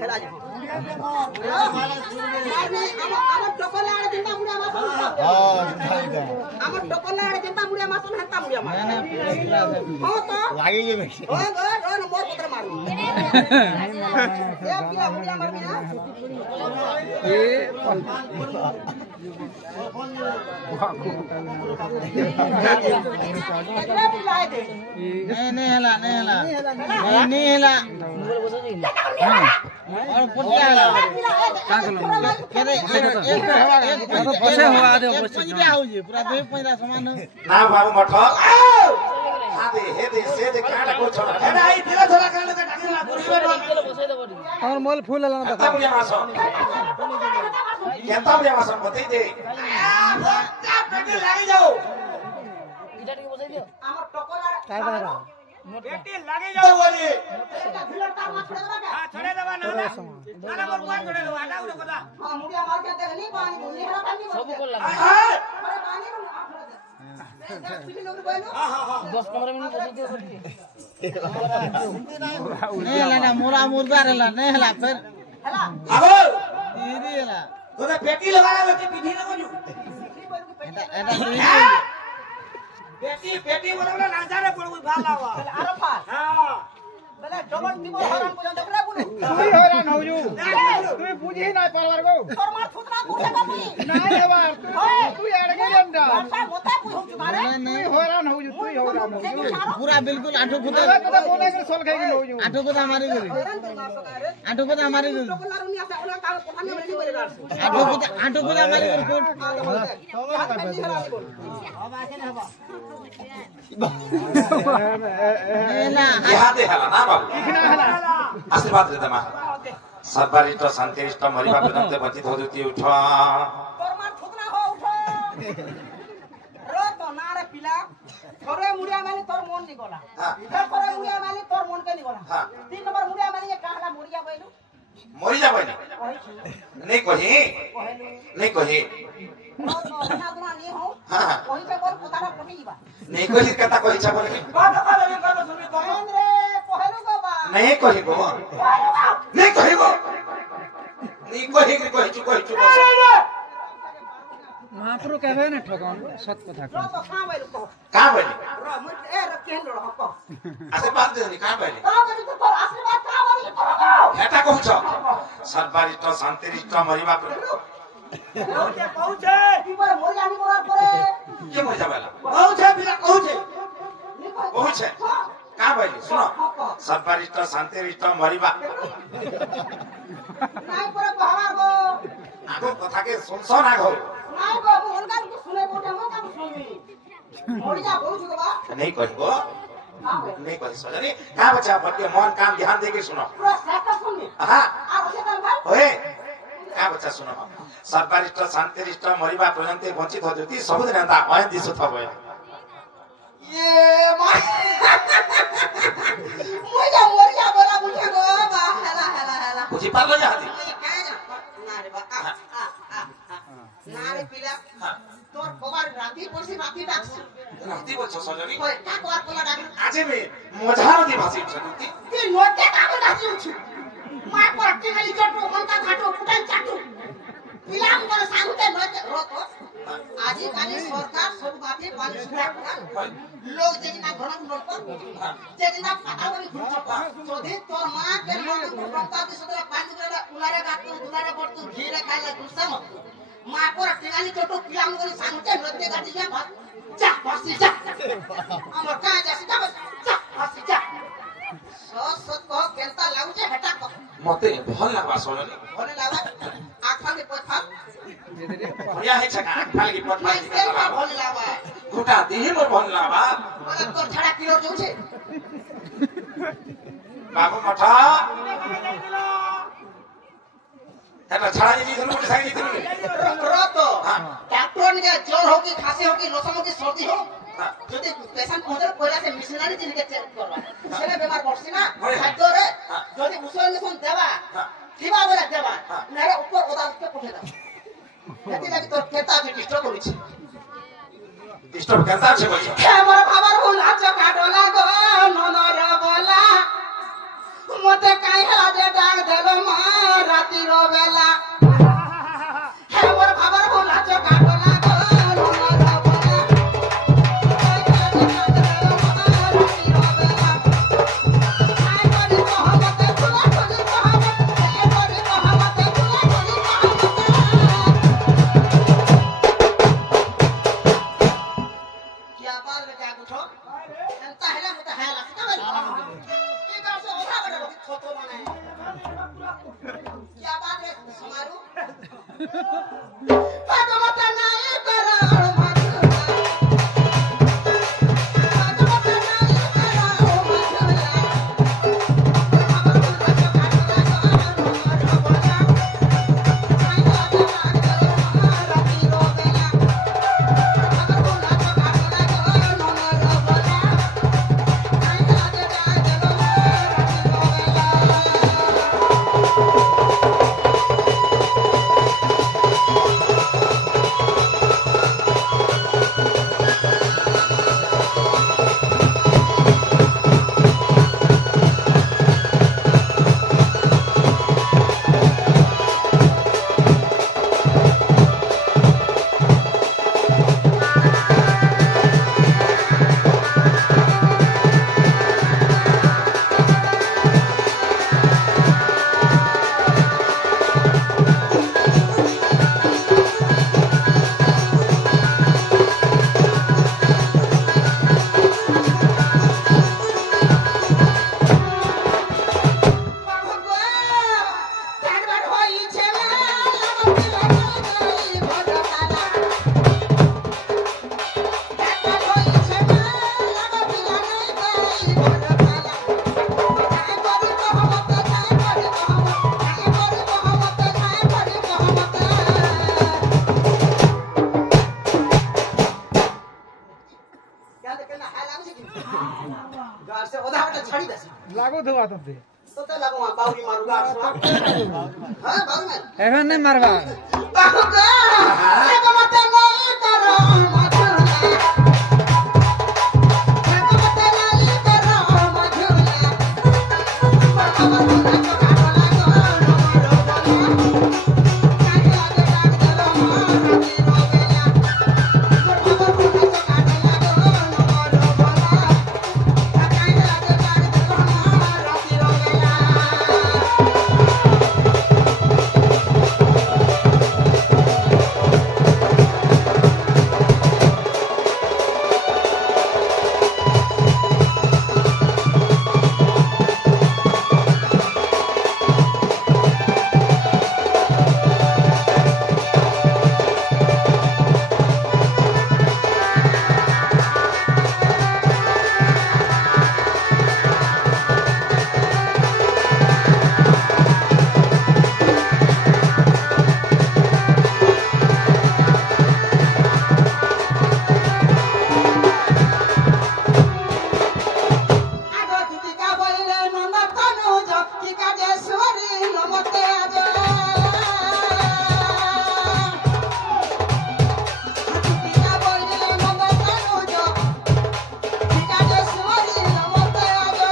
हेला जा हमर टोकला आड़े जिंदा मुड़िया मासन हां हमर टोकला आड़े जिंदा मुड़िया मासन हत्ता मुड़िया मासन हां तो लागे जे बेसी ओ मोर पत्र मारू ये पिला मुड़िया मार मिया ए नहीं हला और पुटिया हला का कलो केरे एक बसे हुआ दे बसे हो जी पूरा दे पैदा समान ना बाबू मठ हादे हेदे सेदे काडा को छोरा हेडा आई दिला छोरा काडा का ढाकिला पुरीबे बसे दे बडी और मोल फूल हला ना देखा मुड़िया मास केता मुड़िया मास बतई दे क्या पेटी लागी जाओ इटा के बसे दियो हमर टोकला काय बारा पेटी लागी जाओ बोली फिलर तार मा छोड़े देबा हां छोड़े देबा ना ना मोर कोन छोड़े देबा आटा उड़े कदा हां मुड़िया मार के देखनी पानी बोली हला पानी सब को लगा अरे पानी रो हां हां 10-15 मिनट बसे दियो नहीं हला ना मोरा मुर्गा रहला नहीं हला फिर हला आबो तीरी हला तोने पेटी लगाया के पीठी लगो जू पेटी बोलबला ना जाने पड़ू भालावा आरो फार हां बेले डबल टिबल हरान को देखला बुनु तुई हरान हो जू तुई बुझी ना परवर गो तोर मार थुतरा गुसे कापी नाही हवार तुई अड़गे जंडा वर्षा मोता पुछो तुम्हारे तुई हरान हो जू पूरा बिल्कुल आठो खुदा कदा बोले के सोल खाई के हो जू आठो खुदा हमारी गरी आठो खुदा हमारी गरी आठो खुदा हमारी गरी यहाँ दे हला ना बाबू आशीर्वाद दे दमा सरबारिष्ट शांतिष्ट मरिबा प्रदंते बचित होदुती उठ तोर मार थुकना हो उठ रो तो नारे पिला थोरे मुड़िया माली तोर मन नि गला थोरे मुड़िया माली तोर मन के नि गला 3 नंबर मुड़िया माली के कहला मुड़िया बैलू मरि जाबै ना नहीं कही ना गुना नहीं हो वही से बोल पुतारा पटी जीवा नहीं कही कथा कही छ बोले नहीं कही गो नहीं कही चुप महाप्रभु कहबे ना ठगन सत कथा रो तो का बैलू को का बोली रो मुझ ए रखेन रो को आशीर्वाद दे का बोली का बैलू तो तोर आशीर्वाद का बोली एटा कहछ सरबारिष्ट शांतिष्ट मरिबा पहुंचे ईपर मोरिया नि बोलार परे के मरि जाबेला पहुंचे बिना पहुंचे का बोली सुनो सरबारिष्ट शांतिष्ट मरिबा नाइ परे बहार गो आगो कथा के सुनसो ना गो नाइ गो मुनगान को सुने बोटे हम काम सुनी मोरिया बहुत गो नहीं कहिबो नहीं कहि सजनी का बच्चा बच्चे मन काम ध्यान दे के सुनो पूरा साका सुनी हां आ बच्चे काम भाई ओए का बच्चा सुनो सरबारिष्ट शांतिष्ट मरिबा प्रजंते वंचित होदुती सबुदिन ता अय दिसु थबो ये मोरिया बोला बुझे गो बा हला बुझी पालो जहादी नारे बा नारे पिला तोर खबर राती पड़सी राती डाक्स राती बोलछो सजनी ओए का कोर कोला डाक आजे में मजारती भाषी छदुती ती नोटे का डाकी छु मा पट्टी गली चटो मनता घाटो पुटाई चाटू पिलाम कर सांगते नोटे रोतो आजी काली सरकार सब बाते पानी सुरा लोग जेना घरम नोट जेना पाटावरी घुरचप सोधे तोर मा के मन प्रस्ताव दिसला पानी गला उलारे गातो दुलारे पड़तो घीरे खाइला दुसम मा पर टिगाली चटो पिलाम कर सांगते नोटे गाटी जा जा बसी जा हमर का जा सीधा जा बसी जा सत को केनता लागुचे हेटा को मते भल लागबा सजनी भले लागा आखा के पथा या है छका खाली की पट मारी कैसे भले लागा घुटा देह मोर भल लागबा बोले तो छड़ा किलो जो छे बाबू मठा एटा छड़ा जी धनु मोटर साइकिल धनु रोतो डॉक्टर ने ज्वर हो की खांसी हो की लोसम हो की सर्दी हो যদি পেশেন্ট পৌঁছার পয়লা সে মিশনারি জিনিকে চেক করবা সেটা বেমার পড়ছি না খাদ্য রে যদি মুসল নিসন দেবা কিবা বলে দেবা নারে উপর ওদালতে পঠে দাও এতে লাগি তোর কেতা যে ডিস্টার্ব করিছি ডিস্টার্ব কেতা আছে বলছো আমার বাবার ভুল আছে কাটলা গো ননর বলা मते काई हला जे डाक देलो मा राती रो बेला हे मोर खबर भूला जो काटो ना गो नो रो बेला काई हला जे डाक देलो मा राती रो बेला काई करी तो हमते फुला फुली तो हमते काई करी तो हमते फुला फुली तो हमते क्या बात रे क्या कुछ एंता हैला मते हैला का भाई की गाँव से ओढ़ा बड़े लोग छोटो माने क्या बात है समारू भगवत नाई करो मधुरा भगवत नाई करो मधुरा खबर बोला जो काटला जो बोला काई बात करो राती रो बेला खबर बोला जो काटला जो नो रो बोला काई बात करो राती रो बेला गार से ओधा बटा छड़ी दस लागो धोआ तब तो लगो बाउरी मारू गार से हां बाउरी मार এখন নাই মারবা बाहु गा एगो मते नहीं करो मधुरा एगो मते नहीं करो मधुरा पर खबर बोला जो काटो लागो नो बोला काई लागे डाक देलो राती रो बेला पर खबर बोला जो काटो लागो नो बोला काई लागे डाक देलो राती रो बेला आगो दीपिका बोले नंदा तनु जो की काजेश्वरी नमते आजे दीपिका बोले नंदा तनु जो की काजेश्वरी नमते आजे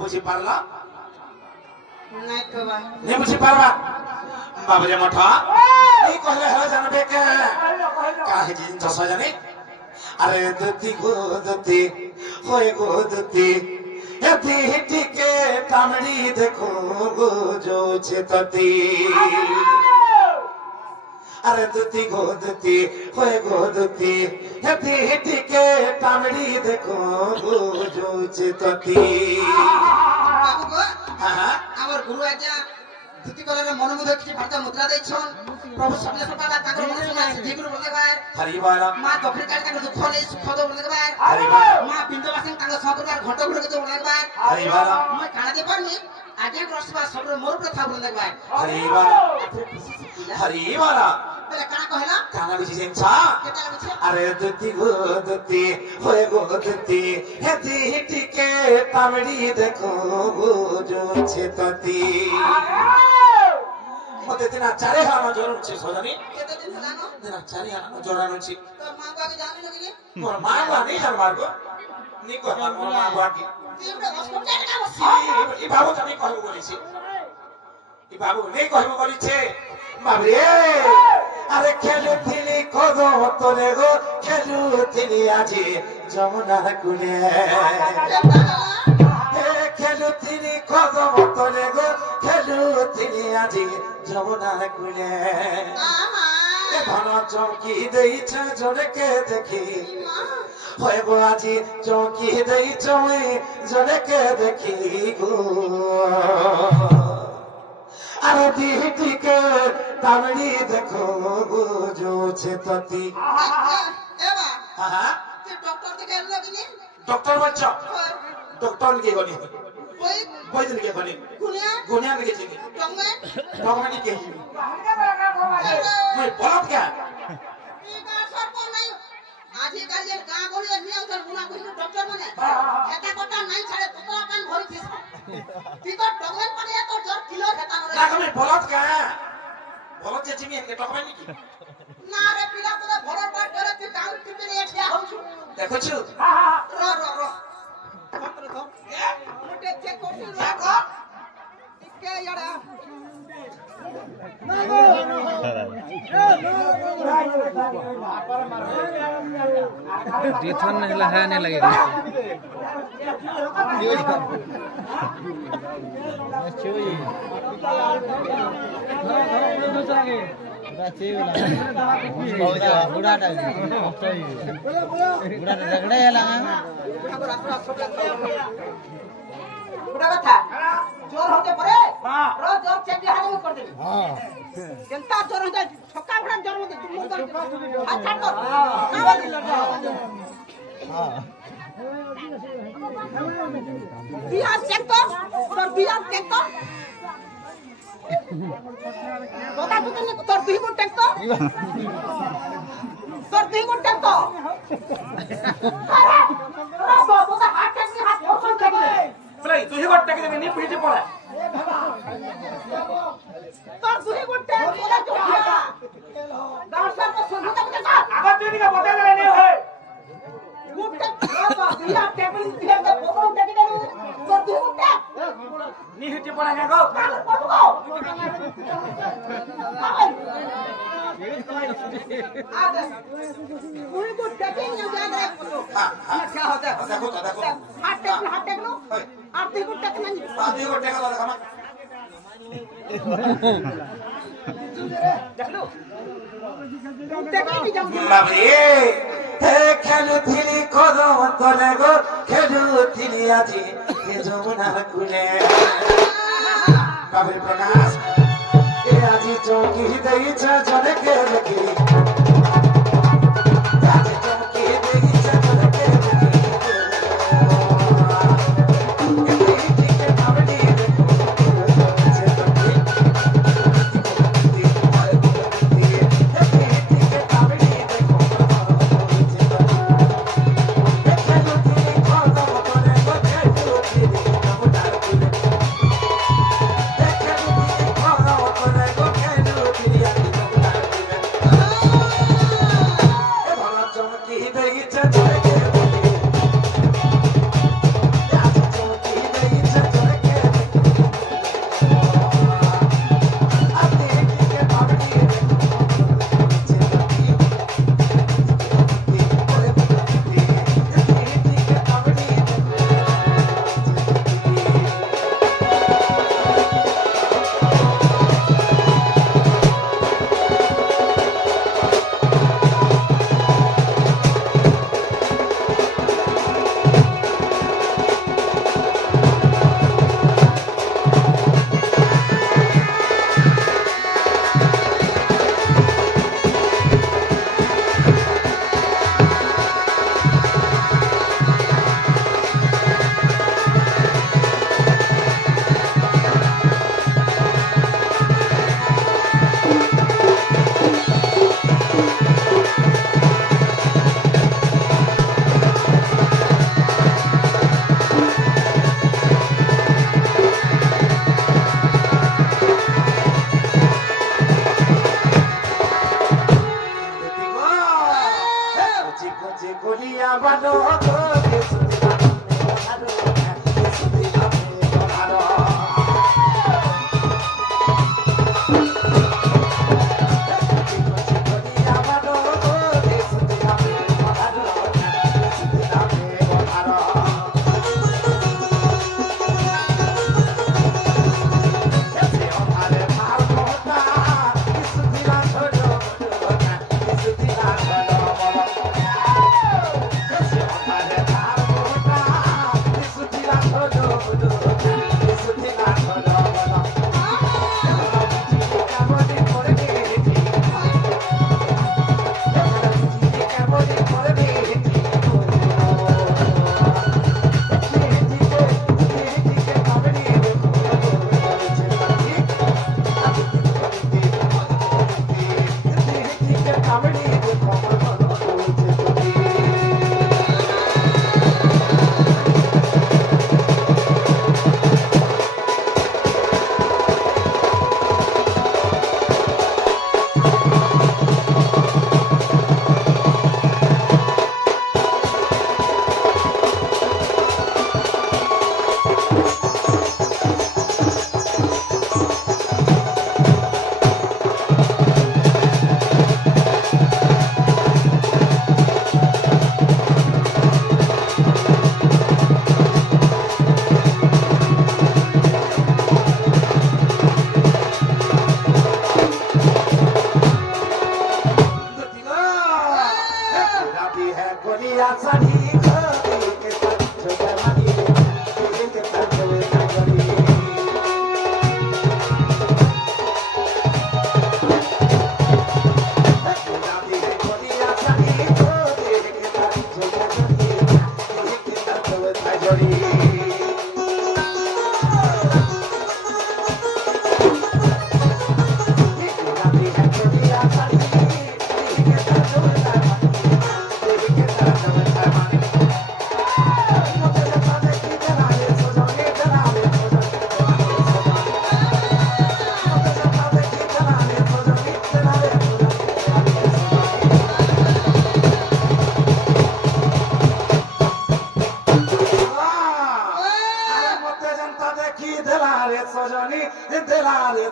বুঝি পারলা নাই তো বা নে বুঝি পারবা বাবুরে মঠা এই কহলে হলো জানবে কে কাহে জিনিস সজানি আরে দতি গো দতি হয়ে গো দতি এতি হিটিকে কামড়ি দেখো গো যোছে ততি अरे दुती गो दुती होए गो दुती हेती हेती के कामड़ी देखो गो जो चितती बाबू गो हां আমার গুরু আজ্ঞা ধুতি কলরে মনোমুগ্ধ কিছু ভারত মুদ্রা দেইছন প্রভু সবলেশ্বর বাবা তাকর মনে শুনা জিগুর বলেবার হরি বল মা দক্ষিণ কালী তাকর দুঃখ নেই সুখ দো বলেবার হরি বল মা বিন্দুবাসন তাকর সহকার ঘট গুলো কিছু বলেবার হরি বল মই কানা দে পারমি আগে রসবা সবর মোর কথা বলেবার হরি বল হরি বল বলে কানা কহলা কানা বিজি সেনছা কেটা বিছে আরে দুতি গো দুতি হয়ে গো দুতি হেতি হিটিকে তামড়ি দেখো বুঝছে ততি মতে দিনা চারে হানো জরুরছে সজানি কেতে দিন জানো দিনা চারে হানো জরানুছি তো মা বাকি জানি লাগি মোর মা বা নেই জান মারগো নি কো আমার মোর মা বাকি তিমড়ে হসপিটাল কা বসি ই বাবু আমি কহিব বলিছি ই বাবু নেই কহিব বলিছে বাবরে আরে খেলুথিলি কদম তোরে গো খেলুথিলি আজি যমুনার কুলে খেলুথিলি কদম তোরে গো খেলুথিলি আজি যমুনার কুলে ধন চৌকি দেইছে জনকে দেখি হয়ে গো আজি চৌকি দেইছ জনকে দেখি গো আরে দিটিকে তামড়ি দেখো বুঝছে ততি এবা হ্যাঁ তুই ডক্টর থেকে এলো কিনি ডক্টর বলছ ডক্টর কে গনি ওই বই দিন কে গনি গুনিয়া গুনিয়া কে চিনি টঙ্গে ডগমানি কে মই বলত কে ই গা সর্ব নাই আজি কাজের গা গড়িয়ে নিয়ম করে গুনা কইলো ডক্টর মানে এটা কথা নাই ছাড়ে তোরা কান ভরি দিছ তুই তো টঙ্গে পানি এত জ্বর কিলো হেতা নরে না তুমি বলত কে বলত যে চিনি কে ডগমানি কি না রে পিলা তোরা ভরর পাট ধরে তুই গাউন টিপে নিয়ে ঠিয়া হউছু দেখছো র র র মাত্র তো মোটে চেক করছিস র কে ইয়াড়া तीर्थन नहीं लगा नहीं लगे বুড়া কথা জ্বর হতে পারে র জ্বর চেক দিয়ে হাতে করে দেবি কেনতা জ্বর হতে সকাল ভরা জ্বর হতে তুমি মন হাত ছাড় কর বিয়ার চেক তো তোর বিয়ার চেক তো কথা তো কেন তোর বিহি কোন চেক তো তোর বিহি কোন চেক তো রা বাবা তো হাত চেক দিয়ে হাত ওছন থেকে বলে তুই গটটা কে নি পিটি পড়ে তোর দুই গুণটা তোরা চোখিয়া দার্শন তো সুন্দর তো আবার তুই দিকে বদলে গেলে নি হয় গুণটা বাবা দিয়া টেবিল দিয়ে তো বড় দেখি দেবো তোর দুই গুণটা নি হিটি পড়ে গো আগে দুই গুণটা কে নিয়ে যাবে क्या होता है দেখো তো দেখো हाथ टेक लो और दुई गुणटा के नहीं আদি গটটা গেল দেখা देख लो टेक नहीं जाऊंगी বাবরে হে খেলুথিলি কদম তোলে গো খেলুথিলি আজি যমুনার কুলে বাবরে প্রকাশ এ আজি চৌকি দেইছ জনকে দেখি আজি চৌকি দেইছ জনকে দেখি এদিকে তামড়ি দেখো বুঝছে ততি এদিকে তামড়ি দেখো বুঝছে ততি খেলুথিলি কদম তোলে গো খেলুথিলি যমুনার কুলে খেলুথিলি কদম তোলে গো খেলুথিলি আজি যমুনার কুলে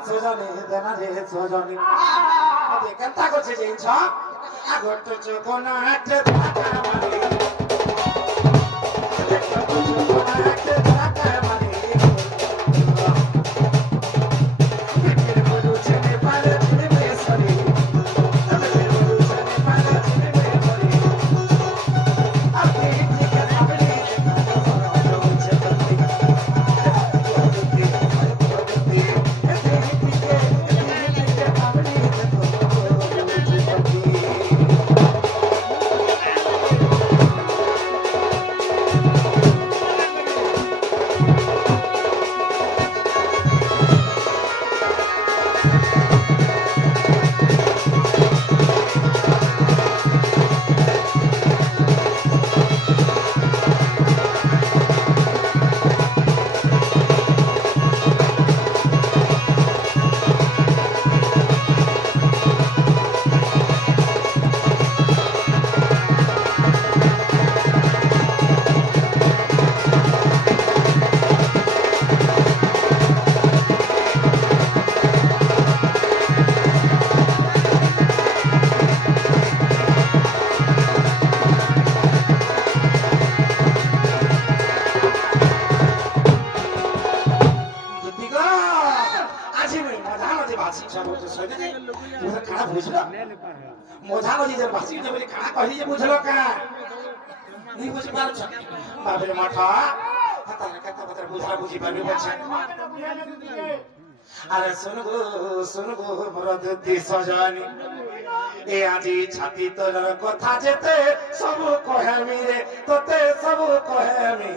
সজনে দেনা রে সজনে আরে কেনতা করছে জিনিস আগর তো চোখ না হাতে ধাক্কা মারে মজা নদী যে বাসি যে বলি কানা কহি যে বুঝলো কা নি বুঝি পারছ বাপরে মাঠা তাহলে কত কথা বুঝা বুঝি পারবি বলছে আরে শুন গো মরদ দি সজানি এ আজি ছাতি তোর কথা যেতে সব কহেমি রে তোতে সব কহেমি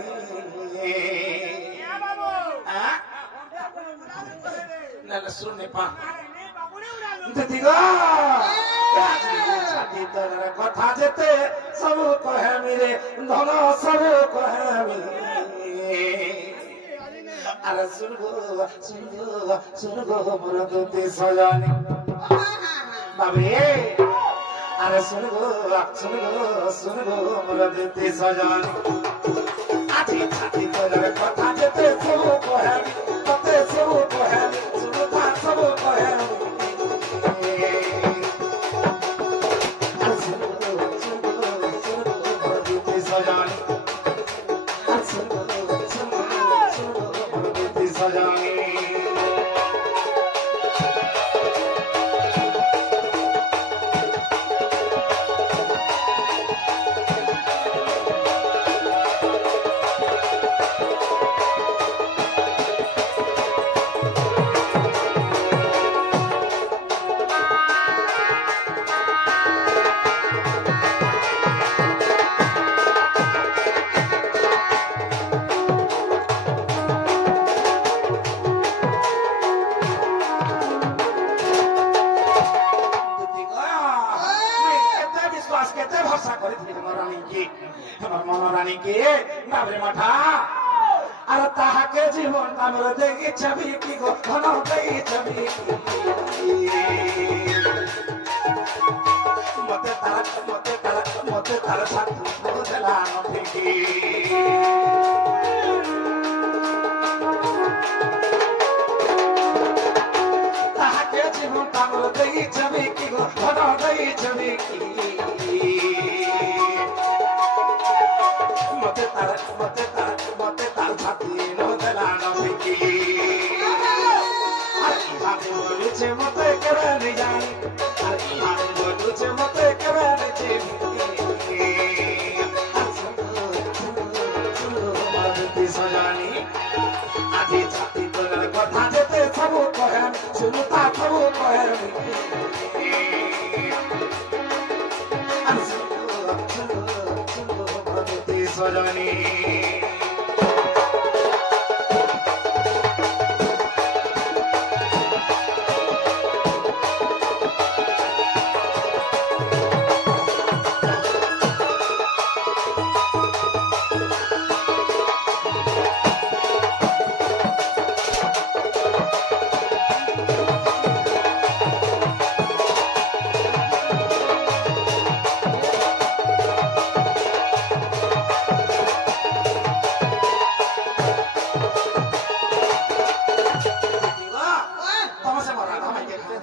না না শুনে পা দিদিগো ছাতি তোর কথা যেতে সব কহেমি রে ধন সব কহেমি আরে শুন গো মরদ দি সজানি বাবরে আরে শুন গো মরদ দি সজানি আজি ছাতি তোর কথা যেতে সব কহেমি তোতে সব কহেমি শুনতা সব কহেমি আর তাহাকে জীবন আমরা দেখি ছবি কি গো ধন দেই ছবি মতে তার সাথে বদলা নথি তাহাকে জীবন আমরা দেখি ছবি কি গো ধন দেই ছবি মতে তার ছাতি বদলা নথি আর ইহাতে বলছে মতে করে নি জানি আর ইহাতে বলছে মতে করে নি সজানি আজি ছাতি তোলার কথা যেতে সব কহেন শুনতা সব কহেন সজানি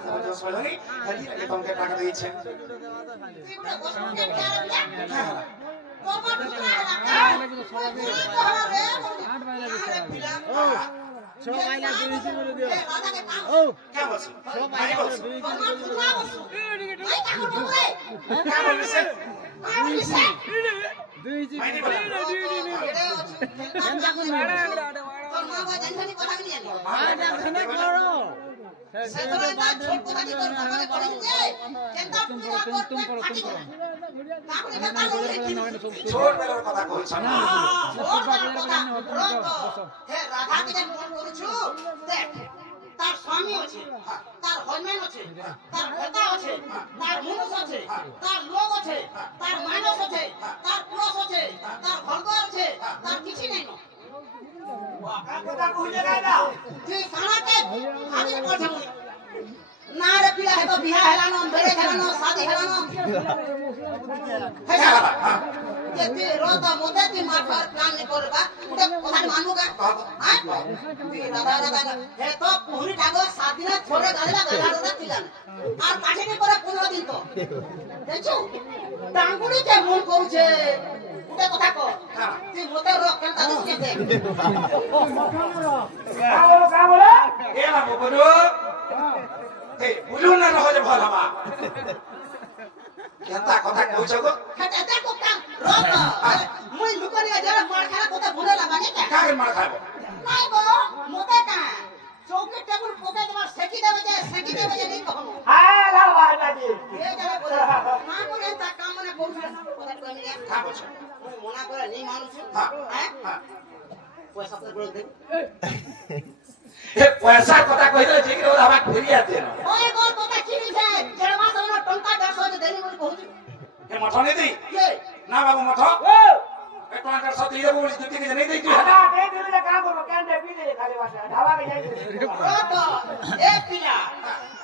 जो सजनी हरी के तुमके टाका देइछे तीवरा बसु के प्यार बिया तोमा टुकड़ा हला कोई गुली को हला रे अरे पिला 6 माइला देइछे बोले दियो राधा के काम क्या बस 6 माइला तोमा टुकड़ा बसु नहीं का को रे क्या बोलसे बोलसे देइछे माइनी बोला एंदा को माड़ा तोमा बा जंजनी কথা কি জানো आजा खने करो সেতরে না ছোট কথা কি তোর ভাবে করে যে কেনটা তুমি तुम करो তাহলে বেটা লোক छोड़ मेरे কথা কইছ না হে রাধা কে যে মন করছু দেখ তার স্বামী আছে তার হজবেন্ড আছে তার বেটা আছে তার মুনুষ আছে তার লোক আছে তার মানস আছে তার পুরুষ আছে তার ঘরদর আছে তার কিছু নাই না কথা কইলে গাইলা তুই কানাকে হাজির করছ না রে পিলা হে তো বিয়া হেলানো বেরে হেলানো শাদি হেলানো যেতে রোদ মতে তুই মাঠার প্ল্যান নি করবা উটা কথা মানবো কা হ্যাঁ তুই রাধা রাধা হে তো পুরি টাগো 7 দিন ছোড়ে গালিলা গালা দিলাম আর পাঠে কে পরে 15 দিন তো দেখছো ডাঙ্গুড়ি কে মন করছে উটা কথা কো তুই মতে রোক কেনটা দিছিস দেখ কা বলে ए ना बोलो ए बुलू ना रहो जे भल हवा केनता কথা কইছ গো এটা কো কাম রোক মুই লুকনি যারা মার খানা কথা ভুলে না মানে কা কাকে মার খাবো নাই গো মতে কা চৌকি টেবিল পোকে তোমার সেকি দেবে যে নি কহনো হ্যাঁ লাল বাটা দি এ যাবে বলে না করে তা কাম মানে বলছ কথা কইনি কা বলছ মুই মনা করে নি মানুষ হ্যাঁ হ্যাঁ পয়সা তো বল দে ए पैसा কথা কইলে ঠিক রে আমাক ফিরিয়া দেন ওই গো কথা কি দিছে দেড় মাস হলো টঙ্কা 150 দেনি বলি কହୁছি ए मठ नहीं दी কে ना बाबू मठ ও ए टमाटर सब दिए बोली दुती के नहीं दी तू দাদা দে দিলে কাম করব কেন দে পি দে খালি বাসা ঢাবা কে যাই ও তো এ পিলা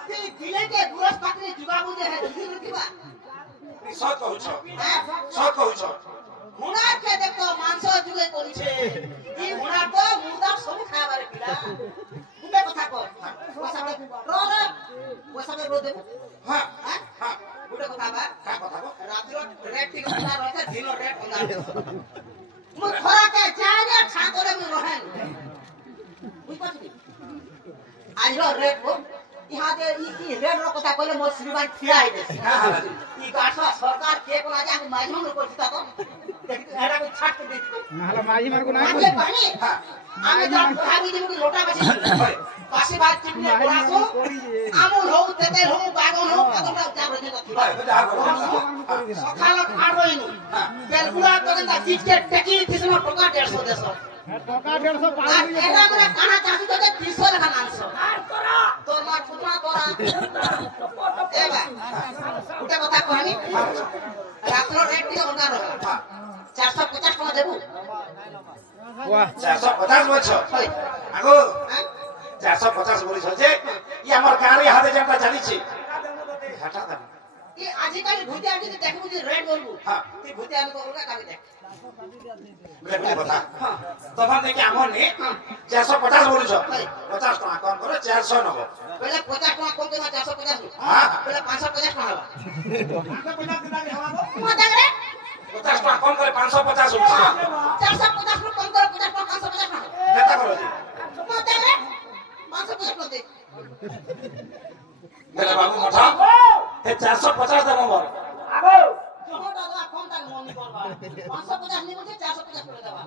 তুই দিলে কে গুরস পাকনি जुगा बुझे है दिल रुकिबा सत कहूछ হ্যাঁ सत कहूछ হুনার কে দেখো মাংস যুগে করিছে এই হুনার তো মুর্দা সব খাবারে পিলা উঠে কথা কর পয়সা দে রো রে পয়সা দে রো দে हां হ্যাঁ हां উঠে কথা বা का কথা গো রাত্রির রেট ঠিক না রয়েছে দিনের রেট বন্ধা মু খরাকে চাইলে ছাগলে মু রহেন বুঝ পাচ্ছি আজ রেট গো ইহা যে ই রেট র কথা কইলে মোর শ্রীমান ঠিয়া আই দে हां हां ই গাছ সরকার কে কোনা যা মাইনুন করছি তা তো দেখ এরা কো ছাট দে নাহলে মাঝি মারকো না আগে পানি আমি তো ভাবি দিমু লোটা বাসি পাশে বাদ চিপনে পড়াছো আমুল হউ তেতে হউ বাগন হউ কতটা চাপ রে কথা भाई तो जा करो সকাল খাড়ইনু বেলগুলা তো না টিকেট টেকি দিছন টাকা 150 দেছ টাকা 150 পাই আর এরা করে কানা চাষু তোকে 300 টাকা আনছো আর তোর মা ফুটনা তোরা এবা উঠে কথা কহানি রাত্র রেট দিয়ে বন্ধা রহা 450 টাকা দেবু वाह 450 বলছ হয় আগো হ্যাঁ 450 বলিছ যে ই আমার গাড়ি হাতে যেটা চালিছে হাটা দাম ই আজিকালি ভূতে আনি দেখবু যে রেট বলবু হ্যাঁ তুই ভূতে আনি বলবু কাকে দেখ বুঝলে কথা তখন দেখি আমার নে 450 বলিছ 50 টাকা কম করে 400 নব पहले 50 টাকা কম করে 450 হ্যাঁ पहले 550 টাকা হবা 550 টাকা হবা মত রে 50 টাকা কম করে 550 হচ্ছে 450 কম করে 50 টাকা 550 টাকা কেটা করো জি মত রে 550 টাকা দে বেলা বাবু মঠা এ 450 দাম বল আগো জোটা দাও কম টাকা মনি করবা 550 নি বলছে 450 করে দেবা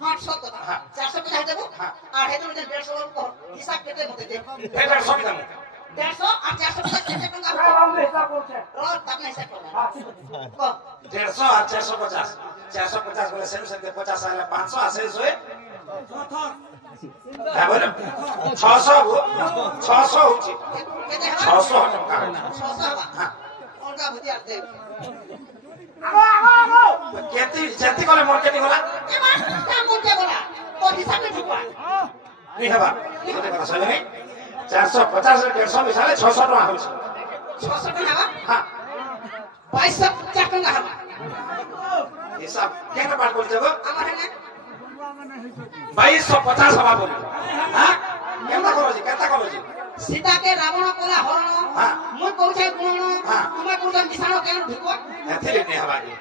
800 টাকা 450 দেবো আর হেতু 150 কর হিসাব কেটে মতে দে এটা সব দাম 150 আর 450 টাকা হবে হিসাব করছে রোজ তাকে হিসাব করবা কো 150 আর 450 450 বলে সেম সেম 50 আলে 500 আসে সোয়ে হ্যাঁ বলো 600 হচ্ছে কেতে 600 টাকা 600 হবা হ্যাঁ অলগা ভূতি আর দে কেতি যেতি করে মার্কেটিং হলা এবার কামন কে বলা তোর হিসাবে ঢুকবা নি হবা কোতে কথা সইনি 450 এর 150 মিশালে 600 টাকা হচ্ছে 600 টাকা হবা হ্যাঁ 2250 টাকা হবা হিসাব কেন পার করতে গো আমার না 2250 হবা বলি হ্যাঁ কেনটা করো জি सीता के रावण कोला हरण हाँ। मुई कहूछे गुण हाँ। तुमे कहूछ मिसाण केन ढिको एथिले ने हवा की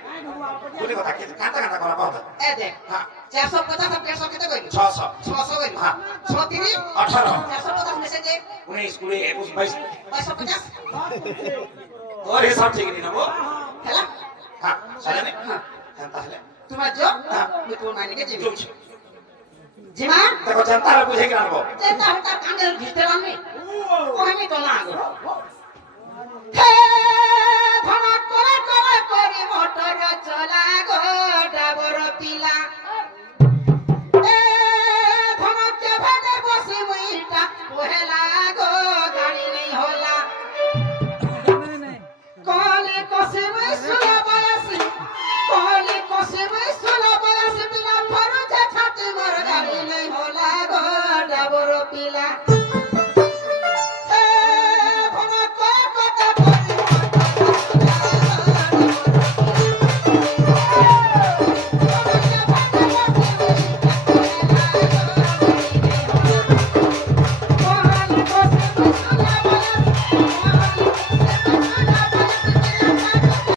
बोले কথা কি কাটা কাটা করা পাও ए देख हां 450 अब 150 केते कइलु 600 600 कइलु हाँ। 36 18 450 में से दे 19 20 21 22 250 और हिसाब ठीक नहीं ना वो हला हां चले ने हां ताहले तुम जो हाँ। मैं तो माने के जो जीवी जीमा देखो जनता रे बुझे के आनबो तेता हटा कांडे भीतर आमी ओ हमें तो ना आगो